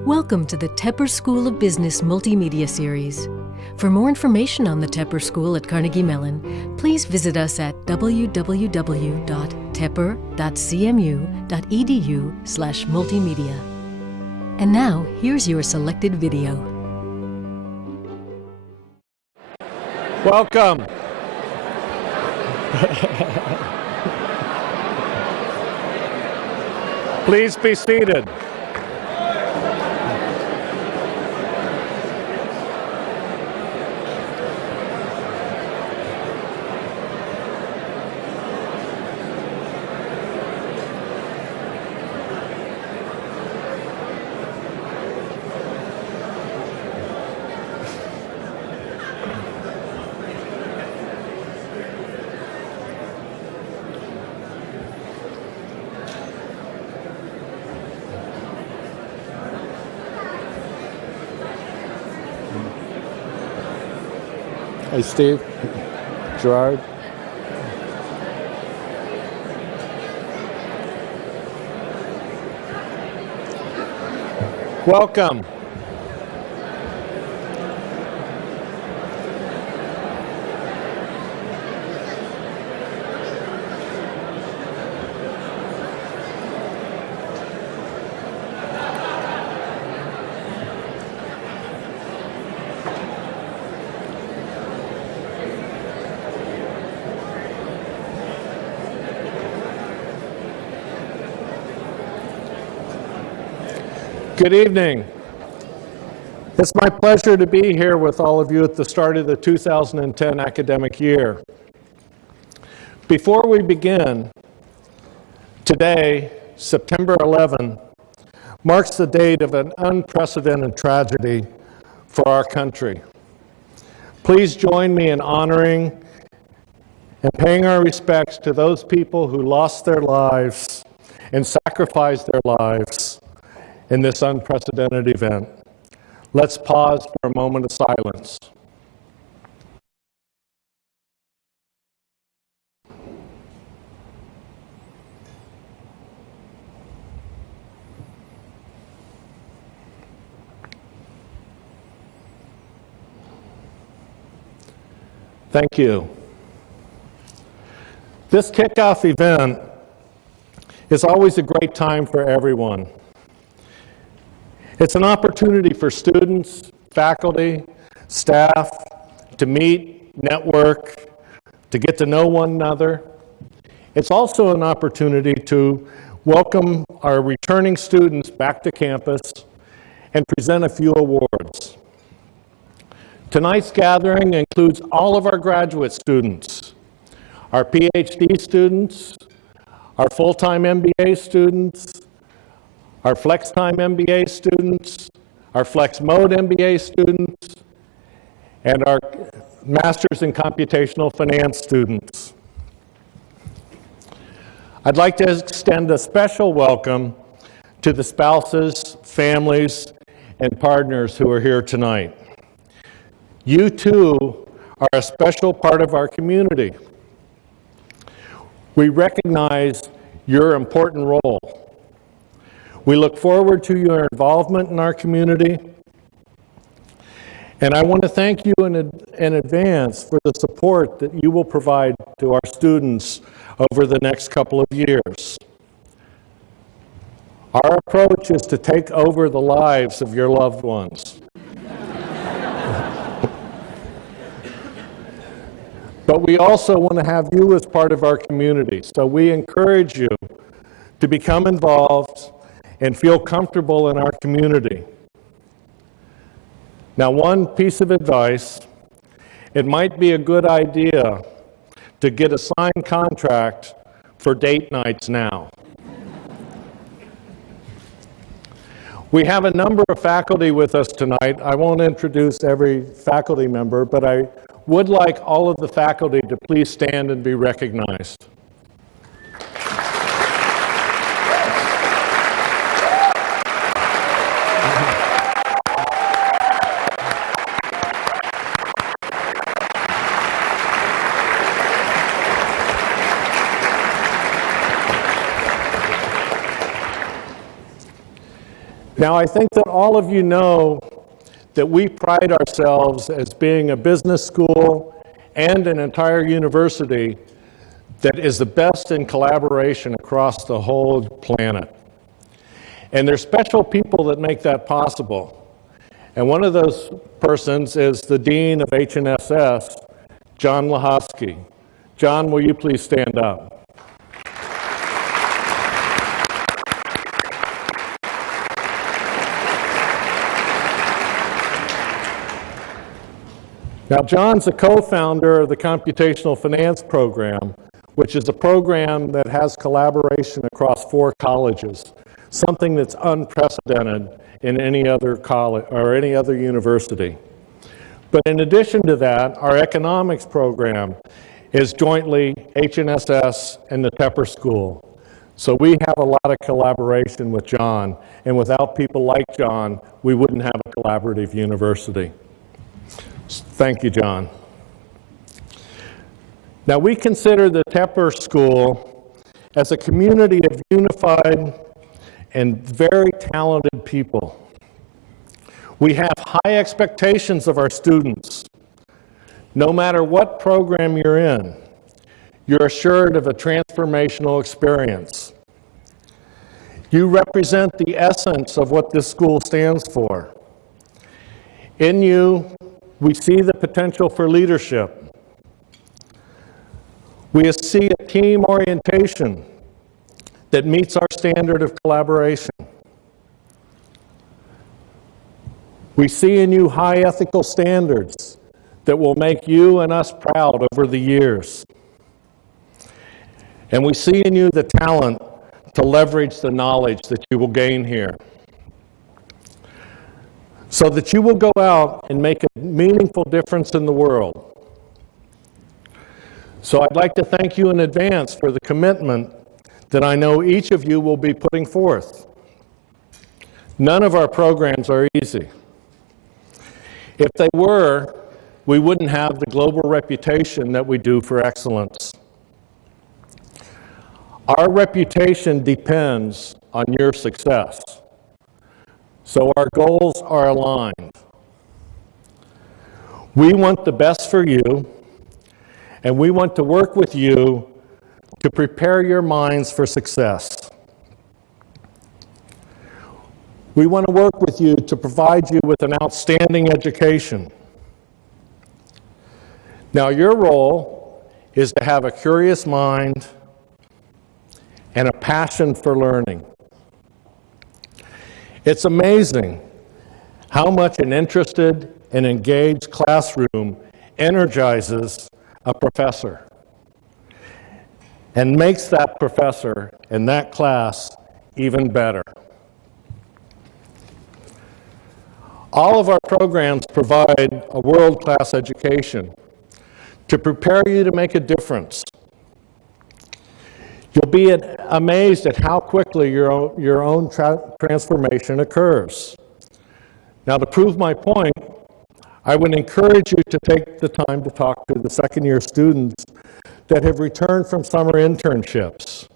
Welcome to the Tepper School of Business Multimedia Series. For more information on the Tepper School at Carnegie Mellon, please visit us at www.tepper.cmu.edu/multimedia. And now, here's your selected video. Welcome. Please be seated. Hey, Steve, Gerard. Welcome. Good evening. It's my pleasure to be here with all of you at the start of the 2010 academic year. Before we begin, today, September 11, marks the date of an unprecedented tragedy for our country. Please join me in honoring and paying our respects to those people who lost their lives and sacrificed their lives in this unprecedented event. Let's pause for a moment of silence. Thank you. This kickoff event is always a great time for everyone. It's an opportunity for students, faculty, staff to meet, network, to get to know one another. It's also an opportunity to welcome our returning students back to campus and present a few awards. Tonight's gathering includes all of our graduate students, our PhD students, our full-time MBA students, our FlexTime MBA students, our FlexMode MBA students, and our Masters in Computational Finance students. I'd like to extend a special welcome to the spouses, families, and partners who are here tonight. You too are a special part of our community. We recognize your important role. We look forward to your involvement in our community, and I want to thank you in advance for the support that you will provide to our students over the next couple of years. Our approach is to take over the lives of your loved ones. But we also want to have you as part of our community, so we encourage you to become involved and feel comfortable in our community. Now, one piece of advice, it might be a good idea to get a signed contract for date nights now. We have a number of faculty with us tonight. I won't introduce every faculty member, but I would like all of the faculty to please stand and be recognized. Now, I think that all of you know that we pride ourselves as being a business school and an entire university that is the best in collaboration across the whole planet. And there's special people that make that possible. And one of those persons is the Dean of HNSS, John Lahosky. John, will you please stand up? Now, John's a co-founder of the Computational Finance Program, which is a program that has collaboration across 4 colleges, something that's unprecedented in any other college or any other university. But in addition to that, our economics program is jointly HNSS and the Tepper School. So we have a lot of collaboration with John, and without people like John, we wouldn't have a collaborative university. Thank you, John. Now, we consider the Tepper School as a community of unified and very talented people. We have high expectations of our students. No matter what program you're in, you're assured of a transformational experience. You represent the essence of what this school stands for. In you, we see the potential for leadership. We see a team orientation that meets our standard of collaboration. We see in you high ethical standards that will make you and us proud over the years. And we see in you the talent to leverage the knowledge that you will gain here, so that you will go out and make a meaningful difference in the world. So I'd like to thank you in advance for the commitment that I know each of you will be putting forth. None of our programs are easy. If they were, we wouldn't have the global reputation that we do for excellence. Our reputation depends on your success. So our goals are aligned. We want the best for you, and we want to work with you to prepare your minds for success. We want to work with you to provide you with an outstanding education. Now, your role is to have a curious mind and a passion for learning. It's amazing how much an interested and engaged classroom energizes a professor and makes that professor and that class even better. All of our programs provide a world-class education to prepare you to make a difference. You'll be amazed at how quickly your own transformation occurs. Now, to prove my point, I would encourage you to take the time to talk to the second-year students that have returned from summer internships.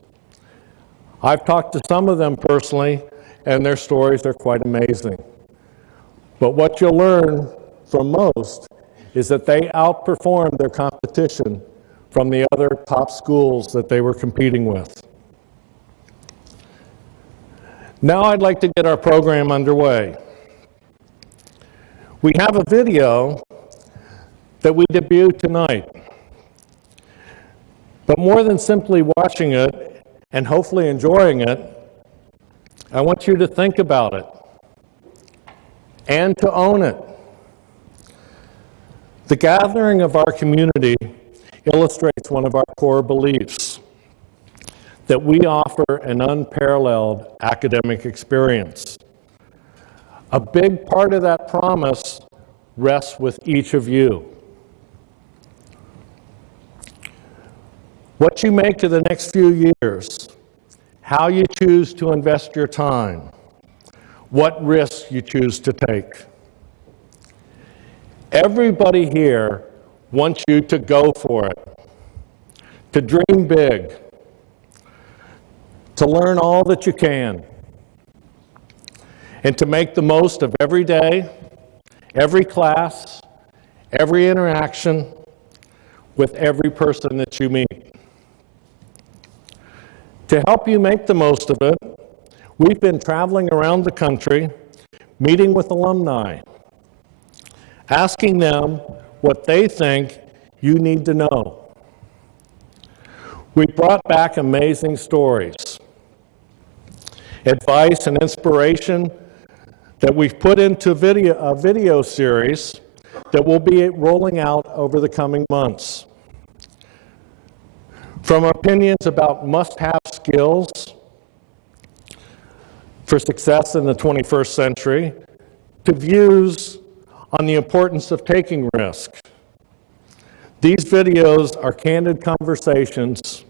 I've talked to some of them personally, and their stories are quite amazing. But what you'll learn from most is that they outperformed their competition from the other top schools that they were competing with. Now I'd like to get our program underway. We have a video that we debuted tonight. But more than simply watching it and hopefully enjoying it, I want you to think about it and to own it. The gathering of our community illustrates one of our core beliefs, that we offer an unparalleled academic experience. A big part of that promise rests with each of you. What you make of the next few years, how you choose to invest your time, what risks you choose to take. Everybody here wants you to go for it, to dream big, to learn all that you can. and to make the most of every day, every class, every interaction with every person that you meet. To help you make the most of it, we've been traveling around the country, meeting with alumni, asking them what they think you need to know. We brought back amazing stories, advice and inspiration that we've put into a video series that will be rolling out over the coming months. From opinions about must-have skills for success in the 21st century, to views on the importance of taking risk. These videos are candid conversations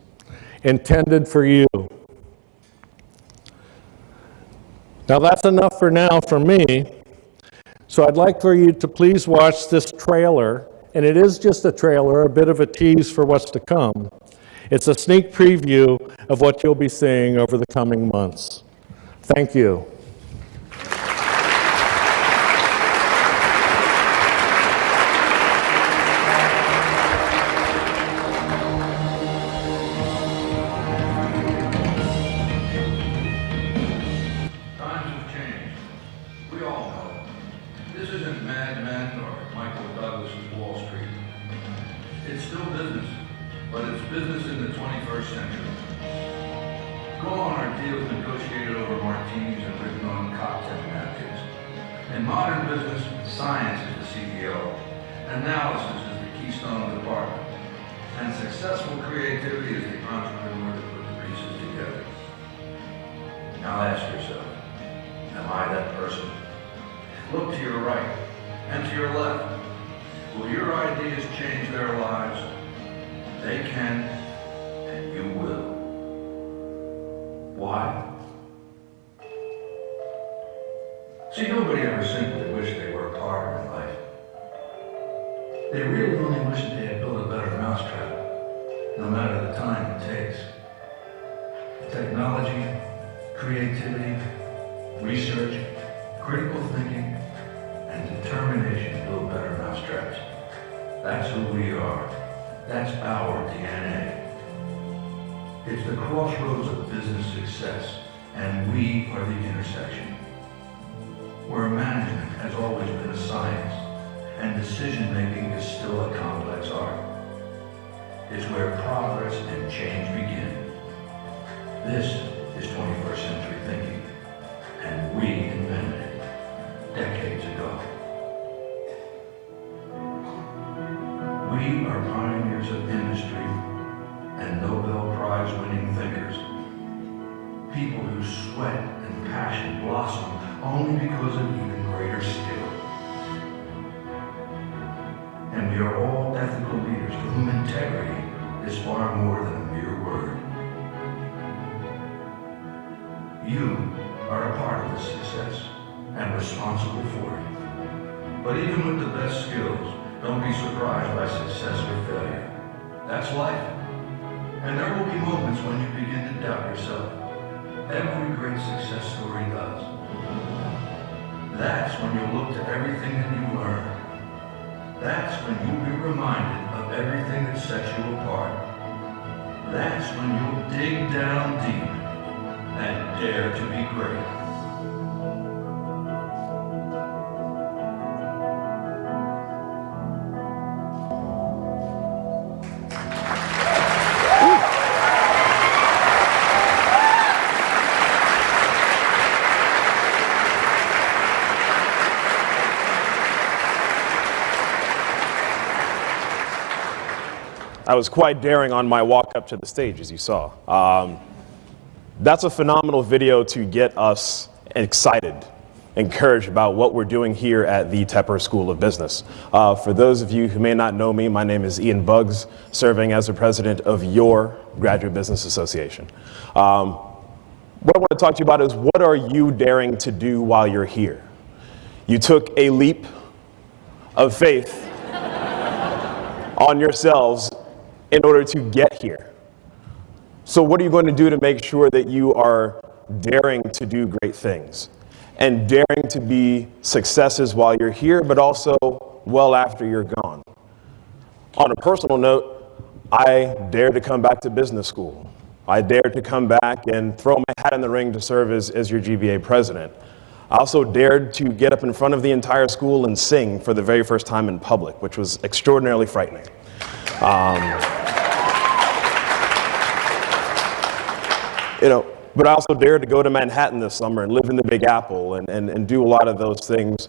intended for you. Now that's enough for now for me, so I'd like for you to please watch this trailer, and it is just a trailer, a bit of a tease for what's to come. It's a sneak preview of what you'll be seeing over the coming months. Thank you. In modern business, science is the CEO, analysis is the keystone of the department, and successful creativity is the entrepreneur that put the pieces together. Now ask yourself, am I that person? Look to your right and to your left. Will your ideas change their lives? They can, and you will. Why? See, nobody ever simply wished they worked harder in life. They really only wish that they had built a better mousetrap, no matter the time it takes. Technology, creativity, research, critical thinking, and determination to build better mousetraps. That's who we are. That's our DNA. It's the crossroads of business success, and we are the intersection. Where management has always been a science, and decision-making is still a complex art. It's where progress and change begin. This is 21st century thinking, and we invented it decades ago. We are pioneers of industry and Nobel Prize-winning thinkers. People whose sweat and passion blossom only because of even greater skill. And we are all ethical leaders to whom integrity is far more than a mere word. You are a part of this success and responsible for it. But even with the best skills, don't be surprised by success or failure. That's life. And there will be moments when you begin to doubt yourself. Every great success story does. That's when you'll look to everything that you learned. That's when you'll be reminded of everything that sets you apart. That's when you'll dig down deep and dare to be great. I was quite daring on my walk up to the stage, as you saw. That's a phenomenal video to get us excited, encouraged about what we're doing here at the Tepper School of Business. For those of you who may not know me, my name is Ian Buggs, serving as the president of your Graduate Business Association. What I want to talk to you about is, what are you daring to do while you're here? You took a leap of faith on yourselves in order to get here. So what are you going to do to make sure that you are daring to do great things? and daring to be successes while you're here, but also well after you're gone. On a personal note, I dared to come back to business school. I dared to come back and throw my hat in the ring to serve as your GVA president. I also dared to get up in front of the entire school and sing for the very first time in public, which was extraordinarily frightening. But I also dared to go to Manhattan this summer and live in the Big Apple and do a lot of those things.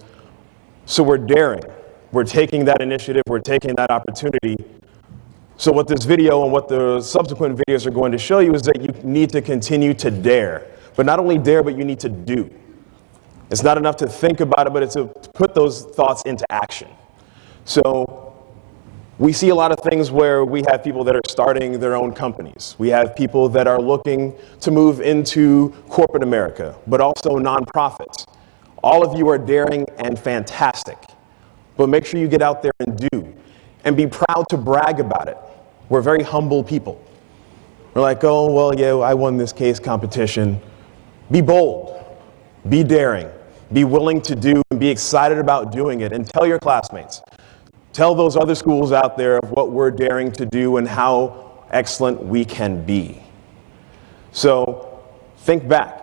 So we're daring. We're taking that initiative. We're taking that opportunity. So what this video and what the subsequent videos are going to show you is that you need to continue to dare. But not only dare, but you need to do. It's not enough to think about it, but it's to put those thoughts into action. So we see a lot of things where we have people that are starting their own companies. We have people that are looking to move into corporate America, but also nonprofits. All of you are daring and fantastic, but make sure you get out there and do, and be proud to brag about it. We're very humble people. We're like, oh, well, yeah, I won this case competition. Be bold, be daring, be willing to do, and be excited about doing it, and tell your classmates. Tell those other schools out there of what we're daring to do and how excellent we can be. So think back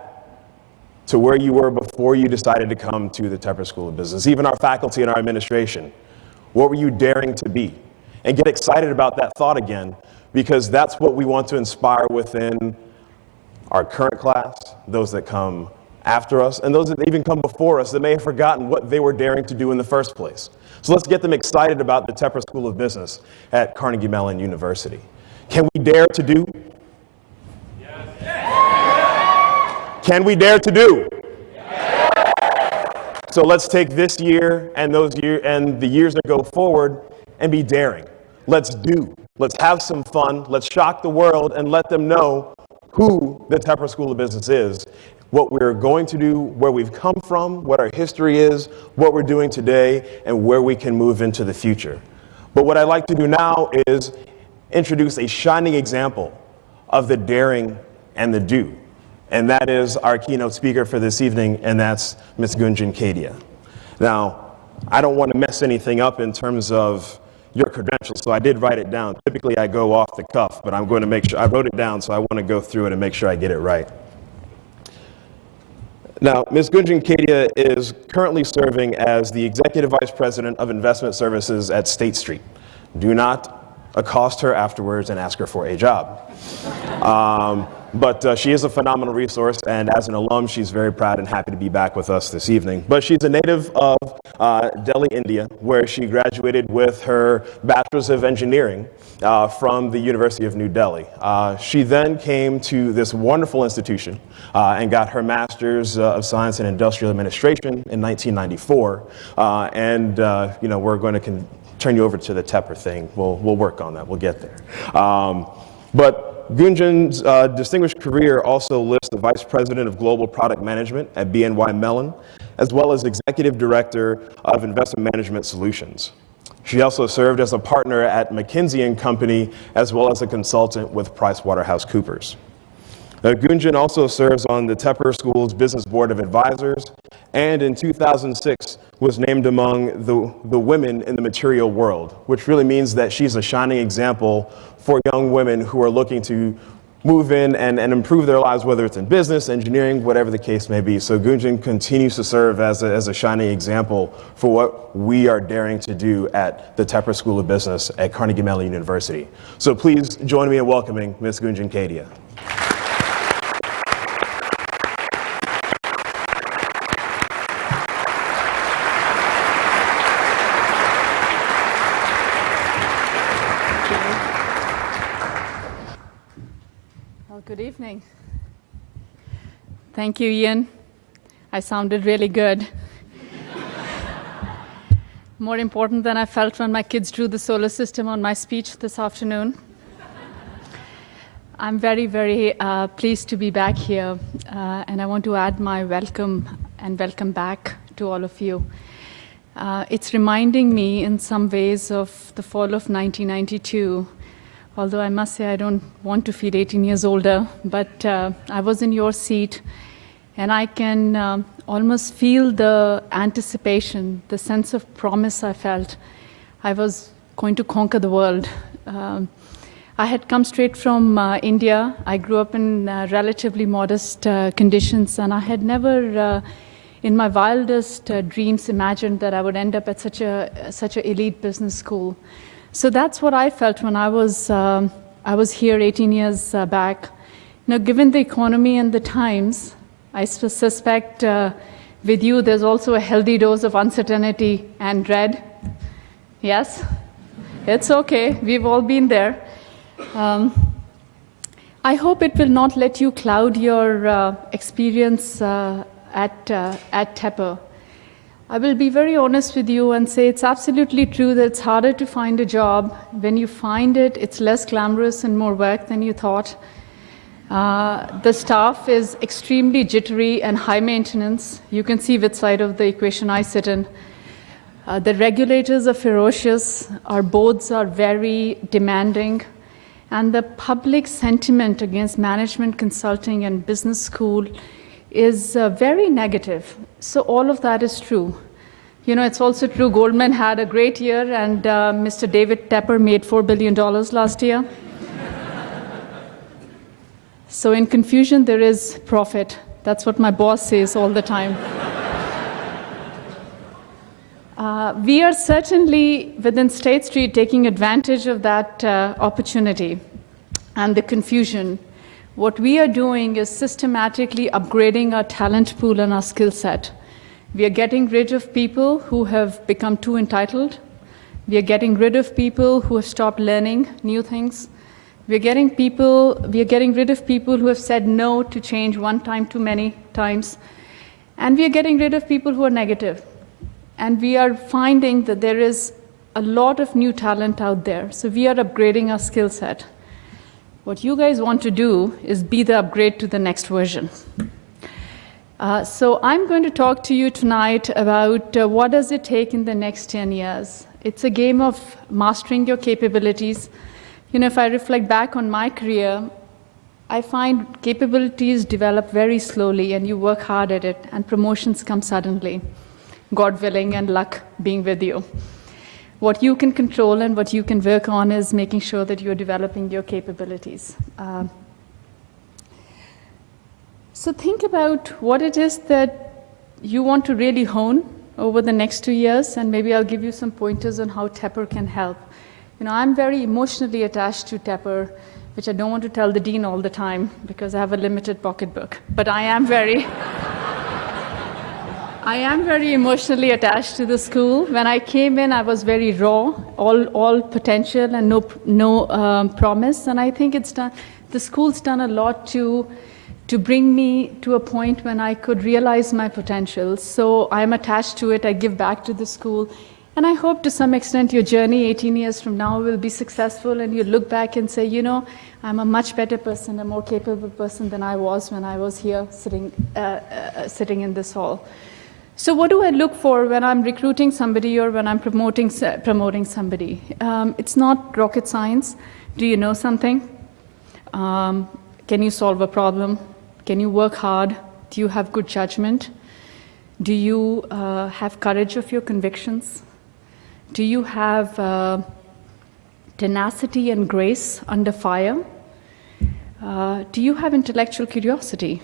to where you were before you decided to come to the Tepper School of Business. Even our faculty and our administration, what were you daring to be? And get excited about that thought again, because that's what we want to inspire within our current class, those that come after us, and those that even come before us that may have forgotten what they were daring to do in the first place. So let's get them excited about the Tepper School of Business at Carnegie Mellon University. Can we dare to do? Yes. Can we dare to do? Yes. So let's take this year and the years that go forward and be daring. Let's do. Let's have some fun. Let's shock the world and let them know who the Tepper School of Business is, what we're going to do, where we've come from, what our history is, what we're doing today, and where we can move into the future. But what I'd like to do now is introduce a shining example of the daring and the do. And that is our keynote speaker for this evening, and that's Ms. Gunjan Kedia. Now, I don't want to mess anything up in terms of your credentials, so I did write it down. Typically, I go off the cuff, but I'm going to make sure, I wrote it down, so I want to go through it and make sure I get it right. Now, Ms. Gunjan Kedia is currently serving as the Executive Vice President of Investment Services at State Street. Do not accost her afterwards and ask her for a job. But she is a phenomenal resource, and as an alum, she's very proud and happy to be back with us this evening. But she's a native of Delhi, India, where she graduated with her Bachelor's of Engineering from the University of New Delhi. She then came to this wonderful institution and got her Master's of Science in Industrial Administration in 1994. We're going to turn you over to the Tepper thing. We'll work on that. We'll get there. But Gunjan's distinguished career also lists the Vice President of Global Product Management at BNY Mellon, as well as Executive Director of Investment Management Solutions. She also served as a partner at McKinsey & Company, as well as a consultant with PricewaterhouseCoopers. Gunjan also serves on the Tepper School's Business Board of Advisors, and in 2006 was named among the women in the material world, which really means that she's a shining example for young women who are looking to move in and improve their lives, whether it's in business, engineering, whatever the case may be. So Gunjan continues to serve as a shining example for what we are daring to do at the Tepper School of Business at Carnegie Mellon University. So please join me in welcoming Ms. Gunjan Kedia. Good evening. Thank you, Ian. I sounded really good. More important than I felt when my kids drew the solar system on my speech this afternoon. I'm very, very pleased to be back here, and I want to add my welcome and welcome back to all of you. It's reminding me in some ways of the fall of 1992. Although I must say I don't want to feel 18 years older, but I was in your seat, and I can almost feel the anticipation, the sense of promise I felt. I was going to conquer the world. I had come straight from India. I grew up in relatively modest conditions, and I had never, in my wildest dreams, imagined that I would end up at such a elite business school. So that's what I felt when I was here 18 years back. Now, given the economy and the times, I suspect with you there's also a healthy dose of uncertainty and dread. Yes? It's okay. We've all been there. I hope it will not let you cloud your experience at Tepper. I will be very honest with you and say it's absolutely true that it's harder to find a job. When you find it, it's less glamorous and more work than you thought. The staff is extremely jittery and high maintenance. You can see which side of the equation I sit in. The regulators are ferocious. Our boards are very demanding. And the public sentiment against management consulting and business school is very negative. So all of that is true. You know, it's also true Goldman had a great year, and Mr. David Tepper made $4 billion last year. So in confusion, there is profit. That's what my boss says all the time. We are certainly within State Street taking advantage of that opportunity and the confusion. What we are doing is systematically upgrading our talent pool and our skill set. We are getting rid of people who have become too entitled. We are getting rid of people who have stopped learning new things. We are getting rid of people who have said no to change one time too many times. And we are getting rid of people who are negative. And we are finding that there is a lot of new talent out there. So we are upgrading our skill set. What you guys want to do is be the upgrade to the next version. So I'm going to talk to you tonight about what does it take in the next 10 years. It's a game of mastering your capabilities. You know, if I reflect back on my career, I find capabilities develop very slowly, and you work hard at it, and promotions come suddenly, God willing, and luck being with you. What you can control and what you can work on is making sure that you're developing your capabilities. So think about what it is that you want to really hone over the next 2 years, and maybe I'll give you some pointers on how Tepper can help. You know, I'm very emotionally attached to Tepper, which I don't want to tell the dean all the time because I have a limited pocketbook. But I am very emotionally attached to the school. When I came in, I was very raw, all potential and no promise. And I think the school's done a lot to bring me to a point when I could realize my potential. So I'm attached to it. I give back to the school. And I hope to some extent your journey 18 years from now will be successful, and you look back and say, you know, I'm a much better person, a more capable person than I was when I was here sitting in this hall. So what do I look for when I'm recruiting somebody or when I'm promoting somebody? It's not rocket science. Do you know something? Can you solve a problem? Can you work hard? Do you have good judgment? Do you have courage of your convictions? Do you have tenacity and grace under fire? Do you have intellectual curiosity?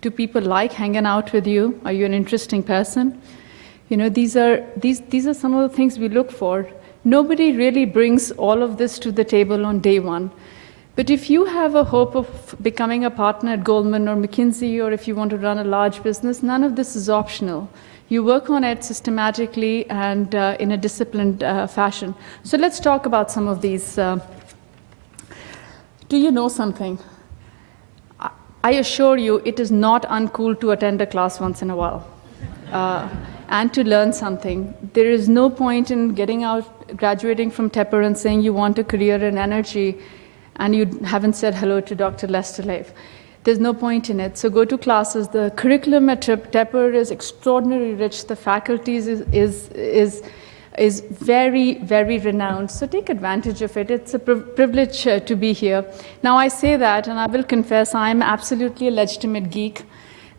Do people like hanging out with you? Are you an interesting person? You know, these are some of the things we look for. Nobody really brings all of this to the table on day one. But if you have a hope of becoming a partner at Goldman or McKinsey, or if you want to run a large business, none of this is optional. You work on it systematically and in a disciplined fashion. So let's talk about some of these. Do you know something? I assure you, it is not uncool to attend a class once in a while and to learn something. There is no point in graduating from Tepper and saying you want a career in energy and you haven't said hello to Dr. Lester Leif. There's no point in it. So go to classes. The curriculum at Tepper is extraordinarily rich. The faculties is very, very renowned. So take advantage of it. It's a privilege to be here. Now I say that, and I will confess, I'm absolutely a legitimate geek.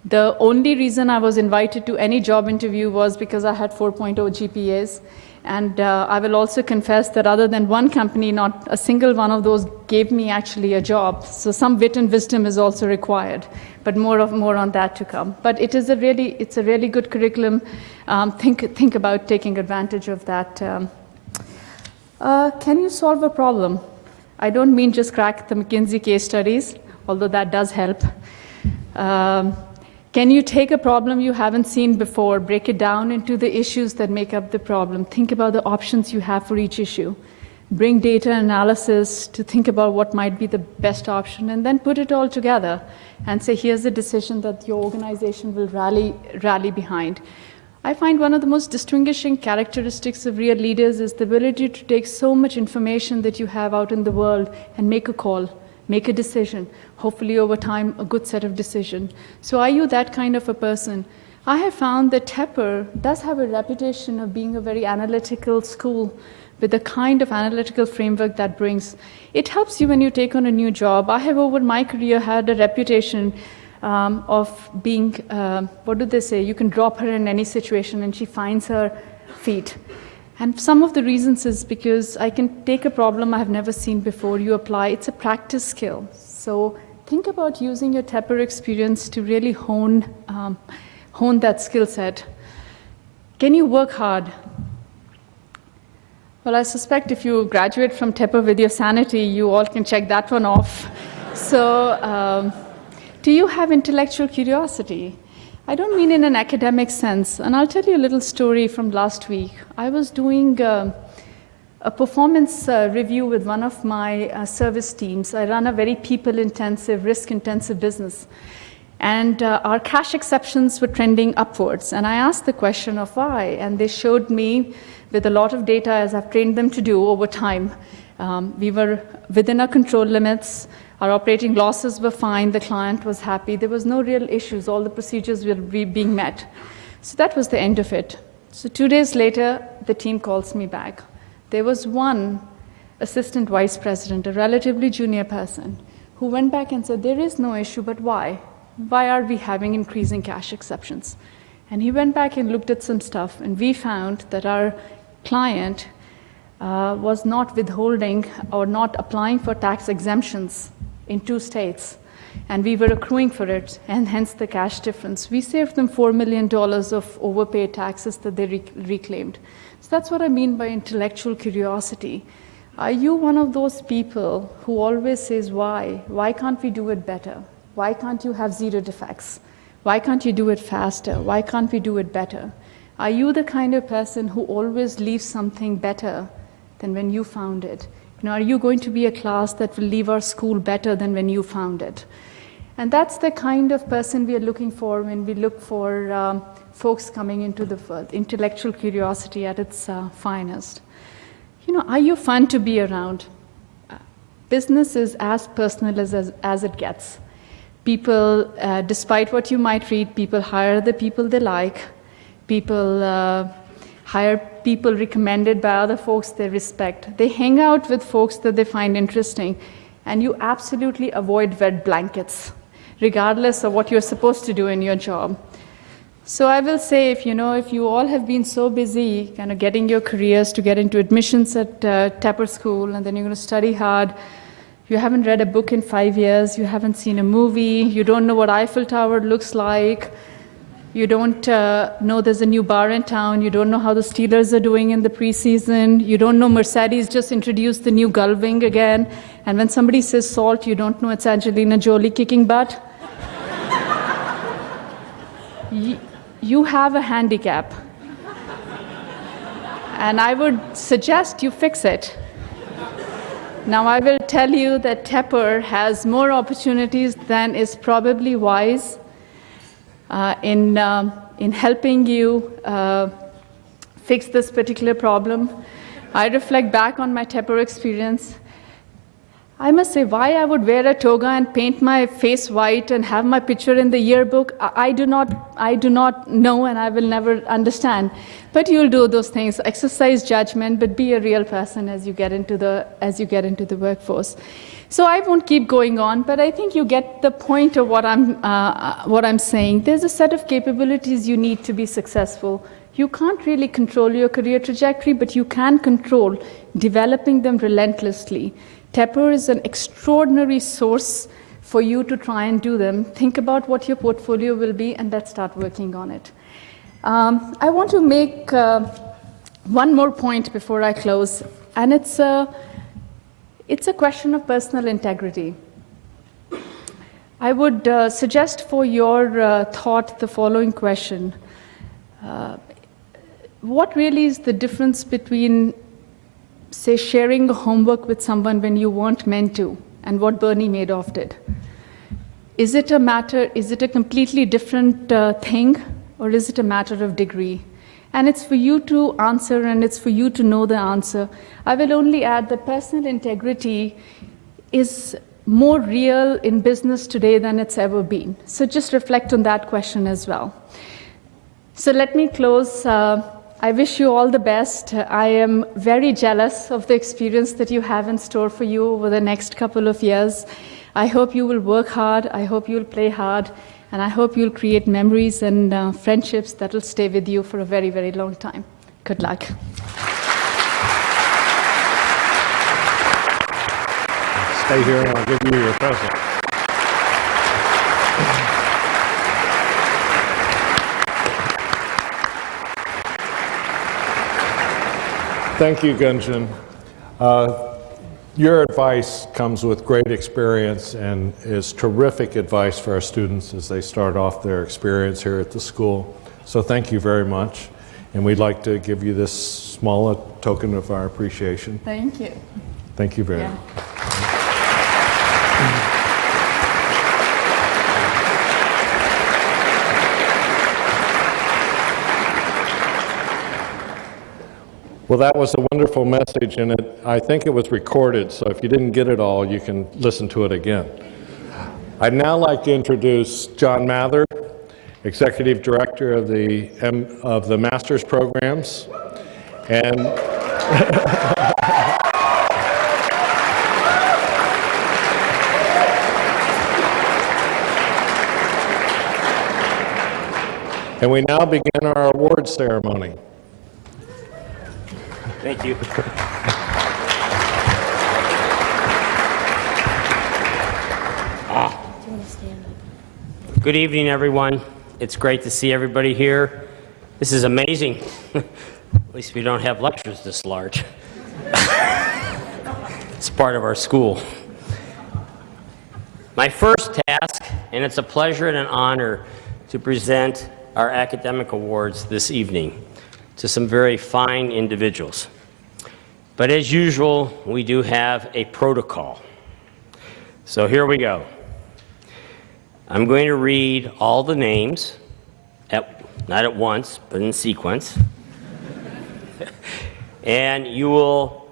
The only reason I was invited to any job interview was because I had 4.0 GPAs. And I will also confess that other than one company, not a single one of those gave me actually a job. So some wit and wisdom is also required, but more on that to come. But it's a really good curriculum. Think about taking advantage of that. Can you solve a problem? I don't mean just crack the McKinsey case studies, although that does help. Can you take a problem you haven't seen before, break it down into the issues that make up the problem? Think about the options you have for each issue. Bring data analysis to think about what might be the best option, and then put it all together and say, here's the decision that your organization will rally behind. I find one of the most distinguishing characteristics of real leaders is the ability to take so much information that you have out in the world and make a call, make a decision, hopefully over time, a good set of decisions. So are you that kind of a person? I have found that Tepper does have a reputation of being a very analytical school with the kind of analytical framework that brings. It helps you when you take on a new job. I have over my career had a reputation of being, what do they say? You can drop her in any situation and she finds her feet. And some of the reasons is because I can take a problem I have never seen before, you apply, it's a practice skill. So think about using your Tepper experience to really hone that skill set. Can you work hard? Well, I suspect if you graduate from Tepper with your sanity, you all can check that one off. So do you have intellectual curiosity? I don't mean in an academic sense, and I'll tell you a little story from last week. I was doing a performance review with one of my service teams. I run a very people-intensive, risk-intensive business. And our cash exceptions were trending upwards. And I asked the question of why, and they showed me with a lot of data, as I've trained them to do over time. We were within our control limits. Our operating losses were fine. The client was happy. There was no real issues. All the procedures were being met. So that was the end of it. So 2 days later, the team calls me back. There was one assistant vice president, a relatively junior person, who went back and said, there is no issue, but why? Why are we having increasing cash exceptions? And he went back and looked at some stuff, and we found that our client was not withholding or not applying for tax exemptions in 2 states. And we were accruing for it, and hence the cash difference. We saved them $4 million of overpaid taxes that they reclaimed. So that's what I mean by intellectual curiosity. Are you one of those people who always says, why? Why can't we do it better? Why can't you have 0 defects? Why can't you do it faster? Why can't we do it better? Are you the kind of person who always leaves something better than when you found it? Are you going to be a class that will leave our school better than when you found it? And that's the kind of person we are looking for when we look for folks coming into the field, intellectual curiosity at its finest. Are you fun to be around? Business is as personal as it gets. People, despite what you might read, people hire the people they like. People hire people recommended by other folks they respect. They hang out with folks that they find interesting. And you absolutely avoid wet blankets, regardless of what you're supposed to do in your job. So I will say, if you all have been so busy kind of getting your careers to get into admissions at Tepper School, and then you're going to study hard, you haven't read a book in 5 years, you haven't seen a movie, you don't know what Eiffel Tower looks like, you don't know there's a new bar in town, you don't know how the Steelers are doing in the preseason, you don't know Mercedes just introduced the new Gullwing again, and when somebody says salt, you don't know it's Angelina Jolie kicking butt. You have a handicap. And I would suggest you fix it. Now, I will tell you that Tepper has more opportunities than is probably wise in helping you fix this particular problem. I reflect back on my Tepper experience. I must say, why I would wear a toga and paint my face white and have my picture in the yearbook, I do not know, and I will never understand. But you'll do those things, exercise judgment, but be a real person as you get into the workforce. So I won't keep going on, but I think you get the point of what I'm saying. There's a set of capabilities you need to be successful. You can't really control your career trajectory, but you can control developing them relentlessly. Tepper is an extraordinary source for you to try and do them. Think about what your portfolio will be, and let's start working on it. I want to make one more point before I close, and it's a question of personal integrity. I would suggest for your thought the following question. What really is the difference between, say, sharing homework with someone when you weren't meant to, and what Bernie Madoff did? Is it a completely different thing, or is it a matter of degree? And it's for you to answer, and it's for you to know the answer. I will only add that personal integrity is more real in business today than it's ever been. So just reflect on that question as well. So let me close. I wish you all the best. I am very jealous of the experience that you have in store for you over the next couple of years. I hope you will work hard. I hope you'll play hard. And I hope you'll create memories and friendships that will stay with you for a very, very long time. Good luck. Stay here and I'll give you your present. Thank you, Gunjan. Your advice comes with great experience and is terrific advice for our students as they start off their experience here at the school. So thank you very much. And we'd like to give you this small token of our appreciation. Thank you. Thank you very much. Well, that was a wonderful message, and I think it was recorded, so if you didn't get it all, you can listen to it again. I'd now like to introduce John Mather, Executive Director of the Master's Programs, and and we now begin our awards ceremony. Thank you. Good evening, everyone. It's great to see everybody here. This is amazing. At least we don't have lectures this large. It's part of our school. My first task, and it's a pleasure and an honor to present our academic awards this evening to some very fine individuals. But as usual, we do have a protocol. So here we go. I'm going to read all the names, not at once, but in sequence. And you will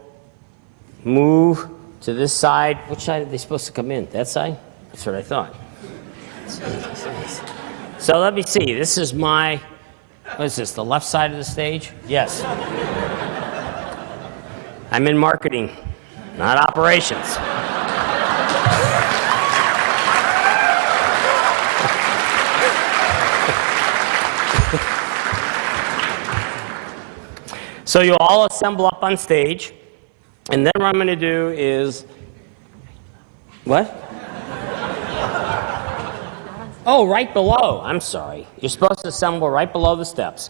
move to this side. Which side are they supposed to come in? That side? That's what I thought. So let me see. This is my, what is this, the left side of the stage? Yes. I'm in marketing, not operations. So you'll all assemble up on stage, and then what I'm going to do is, what? Oh, right below. I'm sorry. You're supposed to assemble right below the steps.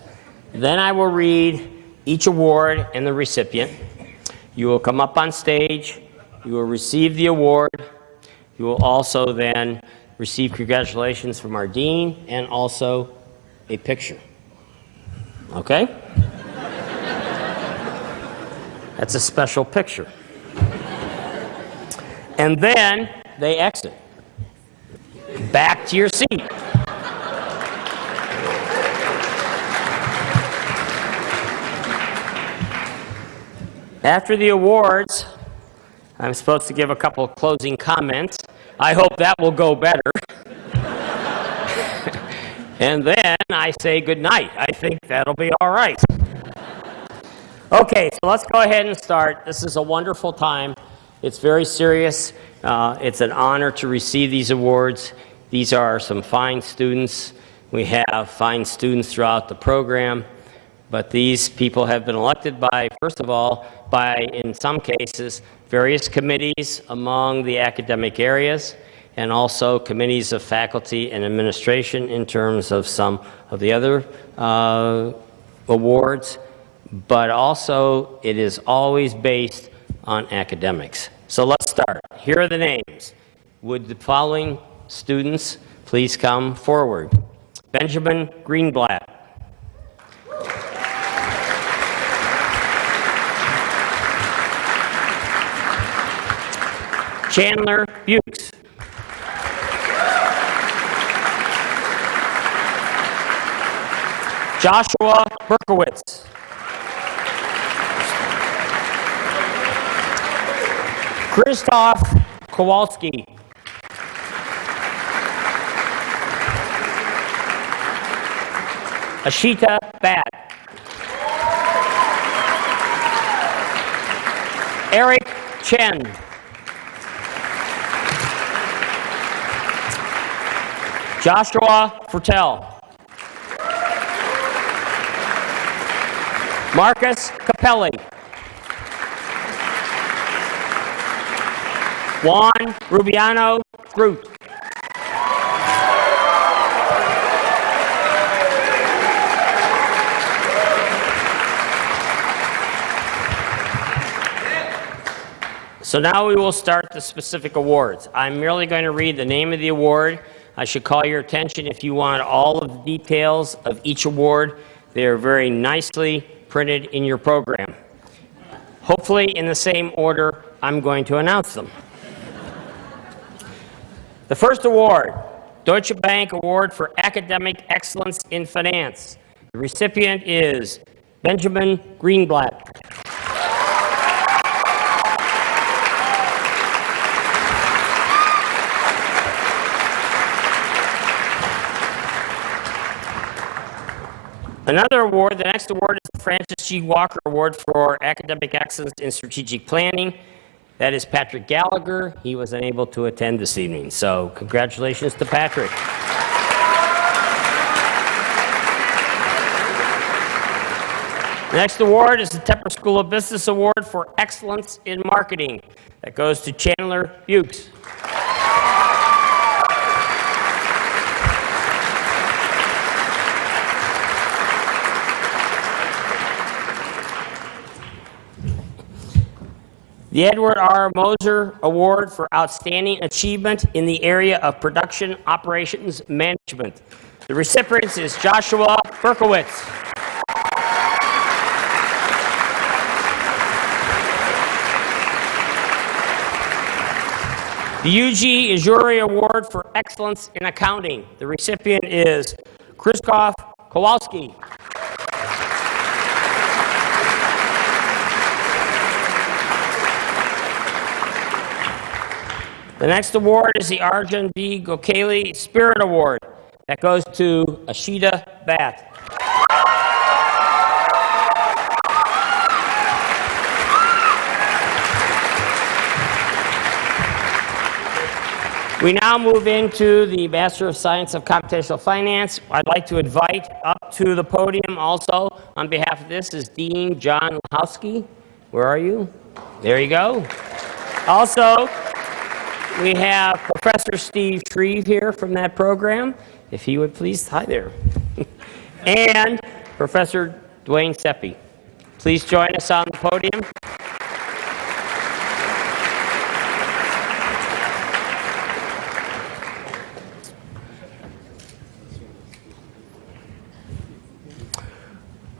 Then I will read each award and the recipient. You will come up on stage. You will receive the award. You will also then receive congratulations from our dean and also a picture. Okay? That's a special picture. And then they exit. Back to your seat. After the awards, I'm supposed to give a couple of closing comments. I hope that will go better. And then I say good night. I think that'll be all right. Okay, so let's go ahead and start. This is a wonderful time. It's very serious. It's an honor to receive these awards. These are some fine students. We have fine students throughout the program, but these people have been elected by, first of all, in some cases, various committees among the academic areas, and also committees of faculty and administration in terms of some of the other awards, but also it is always based on academics. So let's start. Here are the names. Would the following students please come forward? Benjamin Greenblatt. Chandler Bukes. Joshua Berkowitz. Krzysztof Kowalski. Ashita Bat. Eric Chen. Joshua Fertel. Marcus Capelli. Juan Rubiano Groot. So now we will start the specific awards. I'm merely going to read the name of the award. I should call your attention if you want all of the details of each award. They are very nicely printed in your program. Hopefully in the same order I'm going to announce them. The first award, Deutsche Bank Award for Academic Excellence in Finance. The recipient is Benjamin Greenblatt. Another award, the next award is the Francis G. Walker Award for Academic Excellence in Strategic Planning. That is Patrick Gallagher. He was unable to attend this evening, so congratulations to Patrick. The next award is the Tepper School of Business Award for Excellence in Marketing. That goes to Chandler Bukes. The Edward R. Moser Award for Outstanding Achievement in the Area of Production Operations Management. The recipient is Joshua Berkowitz. The UG Izuri Award for Excellence in Accounting. The recipient is Krzysztof Kowalski. The next award is the Arjun B. Gokhale Spirit Award. That goes to Ashita Bat. We now move into the Master of Science of Computational Finance. I'd like to invite up to the podium also on behalf of this is Dean John Lahowski. Where are you? There you go. Also, we have Professor Steve Shreve here from that program. If he would please, hi there. And Professor Dwayne Seppi. Please join us on the podium.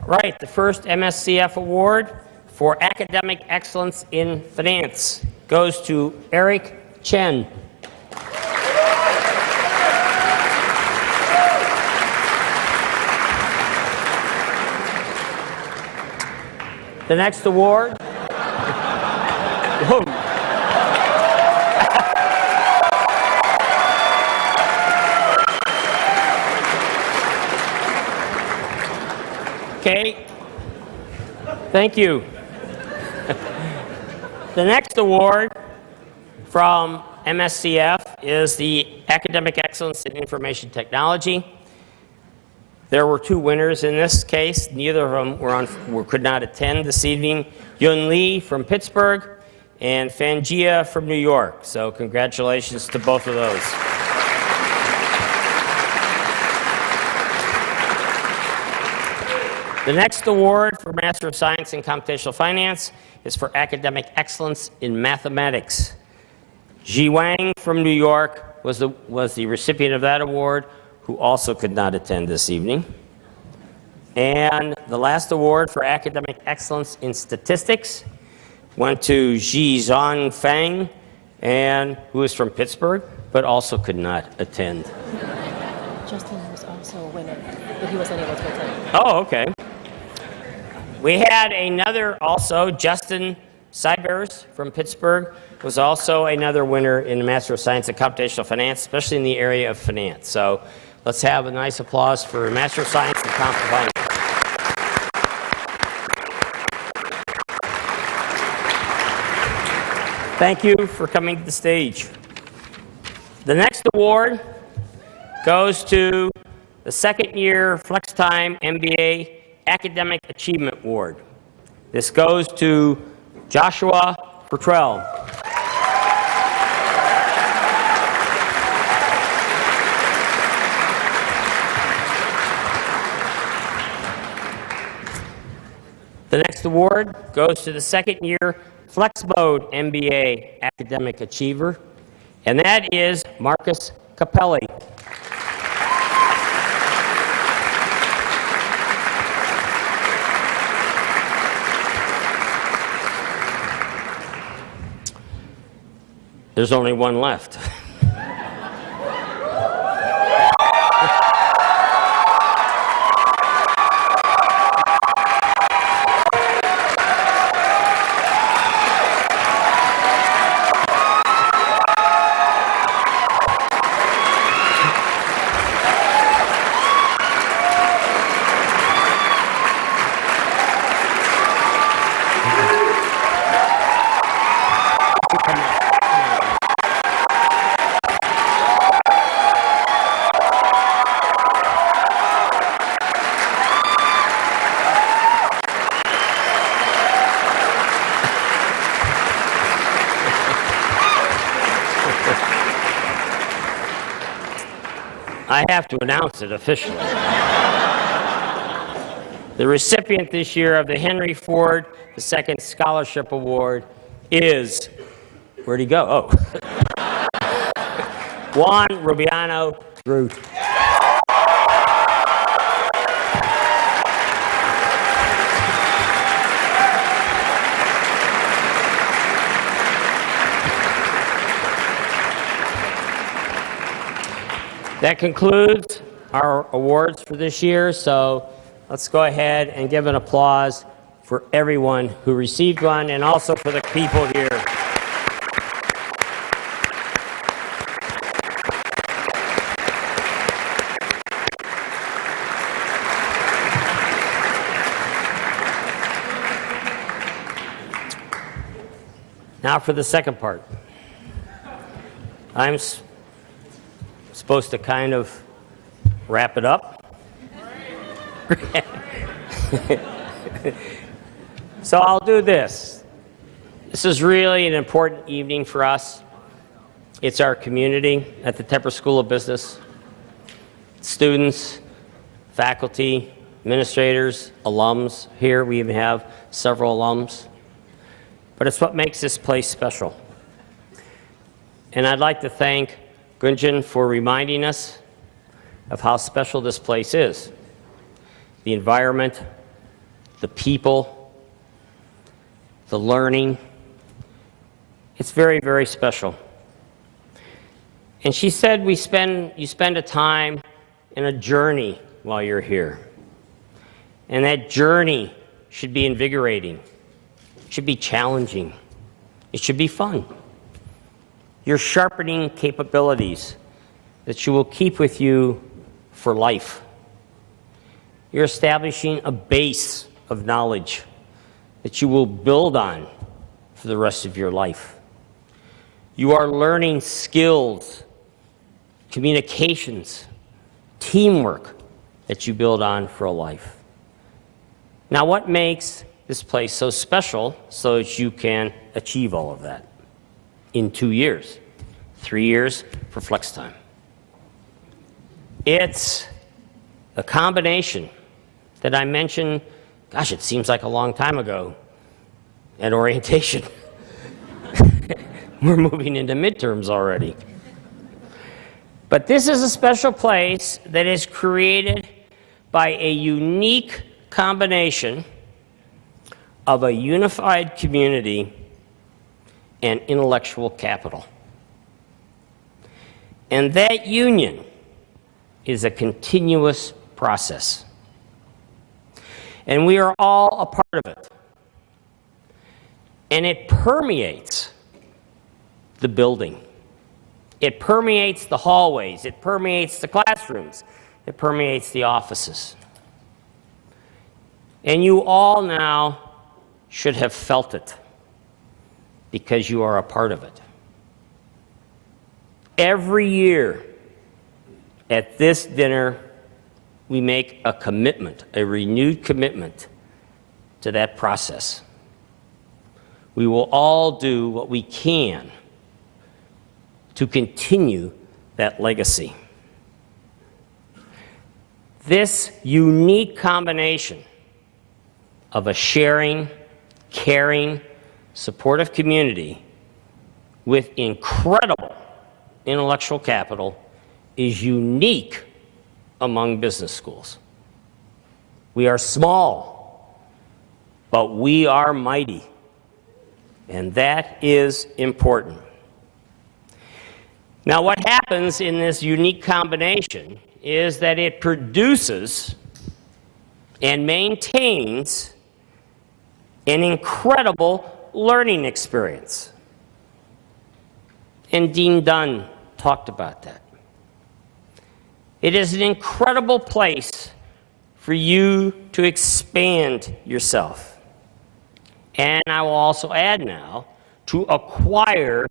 Right, the first MSCF award for academic excellence in finance goes to Eric Chen. The next award. Thank you. The next award from MSCF is the Academic Excellence in Information Technology. There were 2 winners in this case. Neither of them could not attend this evening. Yun Lee from Pittsburgh and Fangia from New York. So congratulations to both of those. The next award for Master of Science in Computational Finance is for Academic Excellence in Mathematics. Ji Wang from New York was the recipient of that award, who also could not attend this evening. And the last award for Academic Excellence in Statistics went to Ji Zhang Fang, who is from Pittsburgh, but also could not attend. Justin was also a winner, but he wasn't able to attend. Oh, okay. We had another also, Justin Sybers from Pittsburgh, was also another winner in the Master of Science in Computational Finance, especially in the area of finance. So let's have a nice applause for Master of Science in Computational Finance. Thank you for coming to the stage. The next award goes to the second year FlexTime MBA Academic Achievement Award. This goes to Joshua Fertrell. The next award goes to the second year Flex Mode MBA Academic Achiever, and that is Marcus Capelli. There's only one left. I have to announce it officially. The recipient this year of the Henry Ford II Scholarship Award is, where'd he go? Oh. Juan Rubiano Groot. That concludes our awards for this year, so let's go ahead and give an applause for everyone who received one and also for the people here. Now for the second part. I'm supposed to kind of wrap it up. So I'll do this. This is really an important evening for us. It's our community at the Tepper School of Business. Students, faculty, administrators, alums. Here we even have several alums. But it's what makes this place special. And I'd like to thank Gunjan for reminding us of how special this place is. The environment, the people, the learning. It's very, very special. And she said you spend a time in a journey while you're here. And that journey should be invigorating. It should be challenging. It should be fun. You're sharpening capabilities that you will keep with you for life. You're establishing a base of knowledge that you will build on for the rest of your life. You are learning skills, communications, teamwork that you build on for a life. Now, what makes this place so special so that you can achieve all of that in 2 years, 3 years for flex time? It's a combination that I mentioned, gosh, it seems like a long time ago, at orientation. We're moving into midterms already. But this is a special place that is created by a unique combination of a unified community and intellectual capital. And that union is a continuous process. And we are all a part of it. And it permeates the building. It permeates the hallways. It permeates the classrooms. It permeates the offices. And you all now should have felt it because you are a part of it. Every year at this dinner, we make a commitment, a renewed commitment to that process. We will all do what we can to continue that legacy. This unique combination of a sharing, caring, supportive community with incredible intellectual capital is unique among business schools. We are small, but we are mighty, and that is important. Now, what happens in this unique combination is that it produces and maintains an incredible learning experience. And Dean Dunn talked about that. It is an incredible place for you to expand yourself. And I will also add now, to acquire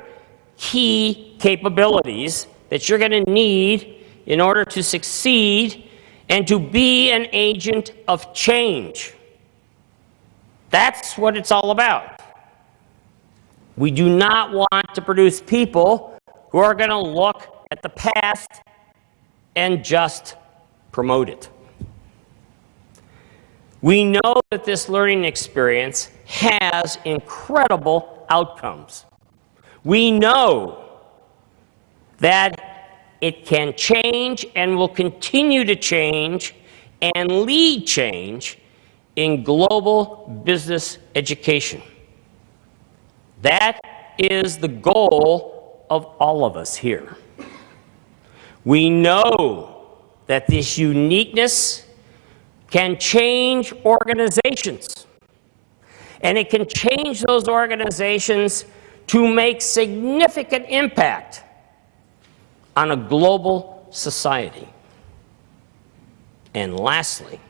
key capabilities that you're going to need in order to succeed and to be an agent of change. That's what it's all about. We do not want to produce people who are going to look at the past and just promote it. We know that this learning experience has incredible outcomes. We know that it can change and will continue to change and lead change in global business education. That is the goal of all of us here. We know that this uniqueness can change organizations, and it can change those organizations to make significant impact on a global society. And lastly,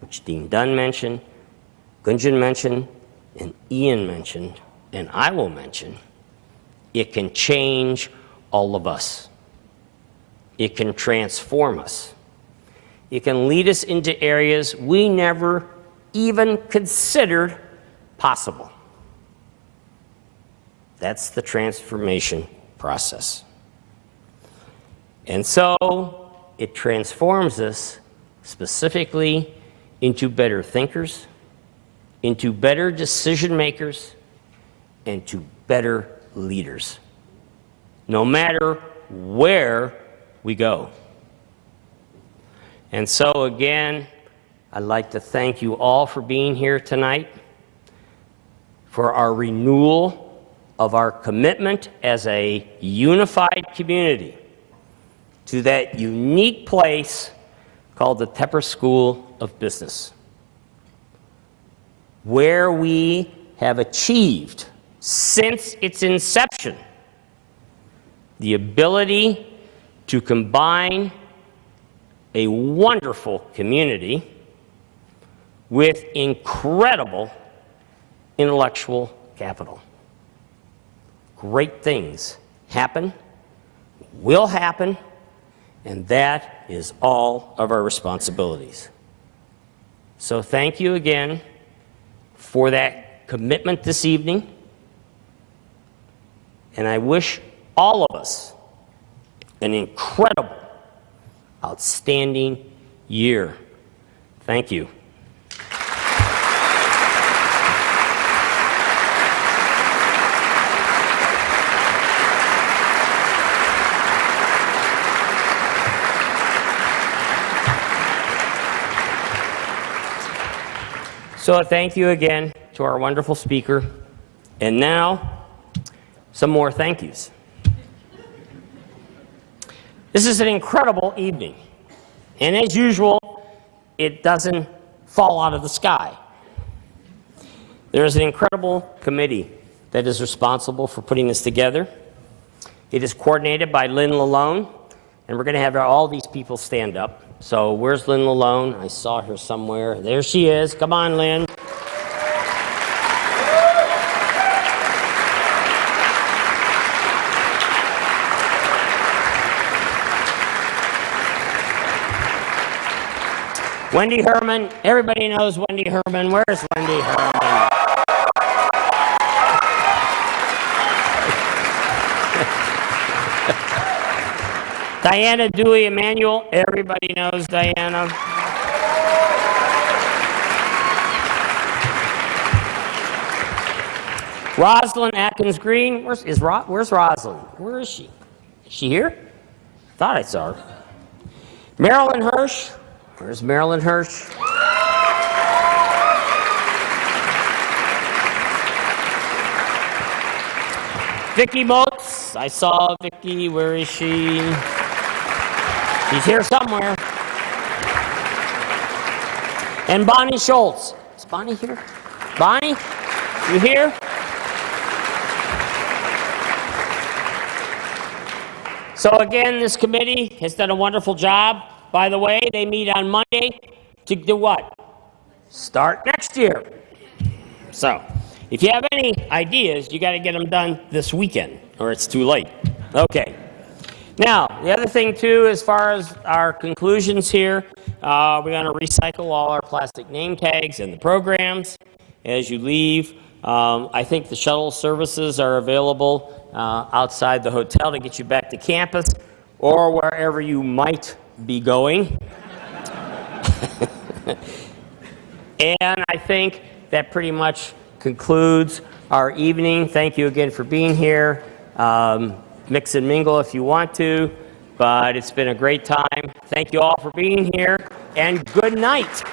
which Dean Dunn mentioned, Gunjan mentioned, and Ian mentioned, and I will mention, it can change all of us. It can transform us. It can lead us into areas we never even considered possible. That's the transformation process. And so it transforms us specifically into better thinkers, into better decision makers, and to better leaders, no matter where we go. And so again, I'd like to thank you all for being here tonight, for our renewal of our commitment as a unified community to that unique place called the Tepper School of Business, where we have achieved, since its inception, the ability to combine a wonderful community with incredible intellectual capital. Great things happen, will happen, and that is all of our responsibilities. So thank you again for that commitment this evening, and I wish all of us an incredible, outstanding year. Thank you. So thank you again to our wonderful speaker. And now, some more thank yous. This is an incredible evening. And as usual, it doesn't fall out of the sky. There is an incredible committee that is responsible for putting this together. It is coordinated by Lynn Lalone, and we're going to have all these people stand up. So where's Lynn Lalone? I saw her somewhere. There she is. Come on, Lynn. Wendy Herman. Everybody knows Wendy Herman. Where's Wendy Herman? Diana Dewey Emanuel, everybody knows Diana. Rosalind Atkins Green, where's Rosalind? Where is she? Is she here? Thought I saw her. Marilyn Hirsch, where's Marilyn Hirsch? Vicki Motes, I saw Vicki, where is she? She's here somewhere. And Bonnie Schultz. Is Bonnie here? Bonnie, you here? So again, this committee has done a wonderful job. By the way, they meet on Monday to do what? Start next year. So if you have any ideas, you got to get them done this weekend, or it's too late. Okay. Now, the other thing, too, as far as our conclusions here, we're going to recycle all our plastic name tags and the programs as you leave. I think the shuttle services are available outside the hotel to get you back to campus or wherever you might be going. And I think that pretty much concludes our evening. Thank you again for being here. Mix and mingle if you want to, but it's been a great time. Thank you all for being here, and good night.